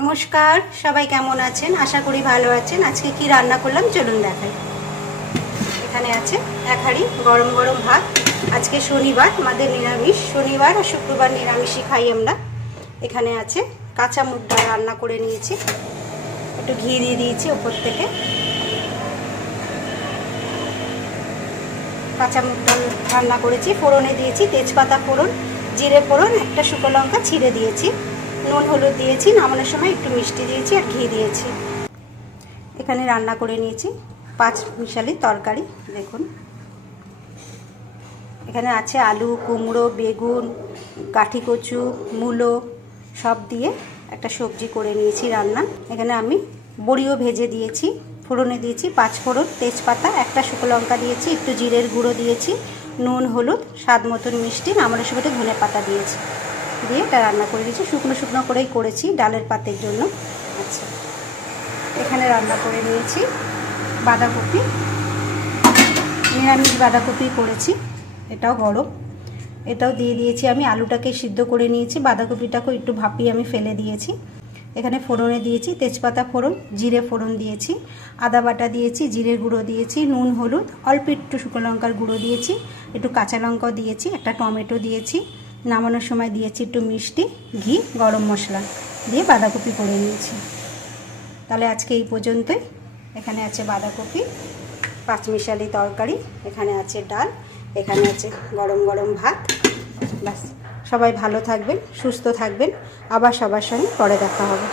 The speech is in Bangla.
নমস্কার, সবাই কেমন আছেন? আশা করি ভালো আছেন। আজকে কি রান্না করলাম চলুন দেখাই। এখানে আছে এক হাঁড়ি গরম গরম ভাত। আজকে শনিবার, আমাদের নিরামিষ। শনিবার আর শুক্রবার নিরামিষই খাই আমরা। এখানে আছে কাঁচা মুগ ডাল রান্না করে নিয়েছি, একটু ঘি দিয়ে দিয়েছি ওপর থেকে। কাঁচা মুগ ডাল রান্না করেছি, ফোড়নে দিয়েছি তেজপাতা ফোড়ন, জিরে ফোড়ন, একটা শুকনো লঙ্কা ছিঁড়ে দিয়েছি, নুন হলুদ দিয়েছি, নামানোর সময় একটু মিষ্টি দিয়েছি আর ঘি দিয়েছি। এখানে রান্না করে নিয়েছি 5 মিশালি তরকারি। দেখুন এখানে আছে আলু, কুমড়ো, বেগুন, কাঠি কচু, মূলো সব দিয়ে একটা সবজি করে নিয়েছি রান্না। এখানে আমি বড়িও ভেজে দিয়েছি, ফোড়নে দিয়েছি 5 ফোড়ন, তেজপাতা, একটা শুকনো লঙ্কা দিয়েছি, একটু জিরের গুঁড়ো দিয়েছি, নুন হলুদ, স্বাদ মতন মিষ্টি, নামানোর সময় ধনে পাতা দিয়েছি, দিয়ে এটা রান্না করে দিয়েছি। শুকনো শুকনো করেই করেছি ডালের পাতের জন্য। আচ্ছা, এখানে রান্না করে নিয়েছি বাঁধাকপি, নিরামিষ বাঁধাকপি করেছি, এটাও গরম, এটাও দিয়ে দিয়েছি। আমি আলুটাকে সিদ্ধ করে নিয়েছি, বাঁধাকপিটাকেও একটু ভাপিয়ে আমি ফেলে দিয়েছি। এখানে ফোড়নে দিয়েছি তেজপাতা ফোড়ন, জিরে ফোড়ন দিয়েছি, আদা বাটা দিয়েছি, জিরের গুঁড়ো দিয়েছি, নুন হলুদ, অল্প একটু শুকনো লঙ্কার গুঁড়ো দিয়েছি, একটু কাঁচা লঙ্কাও দিয়েছি, একটা টমেটো দিয়েছি, নামানোর সময় দিয়েছি একটু মিষ্টি, ঘি, গরম মশলা দিয়ে বাঁধাকপি করে নিয়েছি। তাহলে আজকে এই পর্যন্তই। এখানে আছে বাঁধাকপি, 5 মিশালি তরকারি, এখানে আছে ডাল, এখানে আছে গরম গরম ভাত। ব্যাস, সবাই ভালো থাকবেন, সুস্থ থাকবেন। আবার সবার সঙ্গে পরে দেখা হবে।